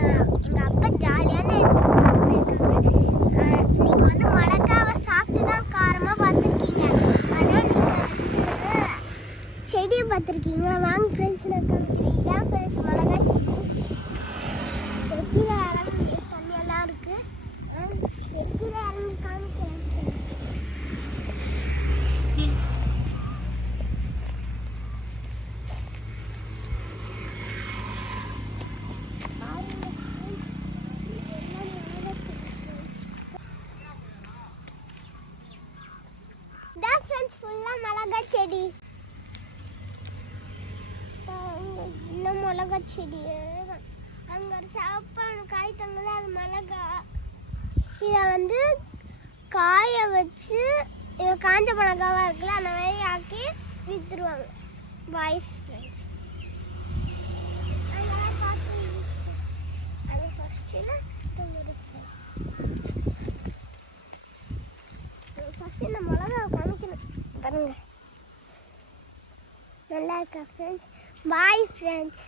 எங்கள் அப்பா ஜாலியான நீங்கள் வந்து மிளகாவை சாப்பிட்டு தான் காரமாக பார்த்துருக்கீங்க ஆனால் நீங்கள் செடியை பார்த்துருக்கீங்க வாங்க ஃப்ரெண்ட்ஸ் நான் காமிக்கிறேன் ஃப்ரெண்ட்ஸ் மிளகா தான் ஃப்ரெண்ட்ஸ் ஃபுல்லாக மிளகா செடி இன்னும் மிளகா செடி அங்கே ஒரு சிவப்பான காய் தங்குது அது மிளகா இதை வந்து காயை வச்சு காஞ்ச மிளகாவாக இருக்குல்ல அந்த மாதிரி ஆக்கி விற்றுருவாங்க பாய்ஸ் ஃப்ரெண்ட்ஸ் காமிக்கணும் பாருங்க. நல்லா இருக்கா ஃப்ரெண்ட்ஸ் பாய் ஃப்ரெண்ட்ஸ்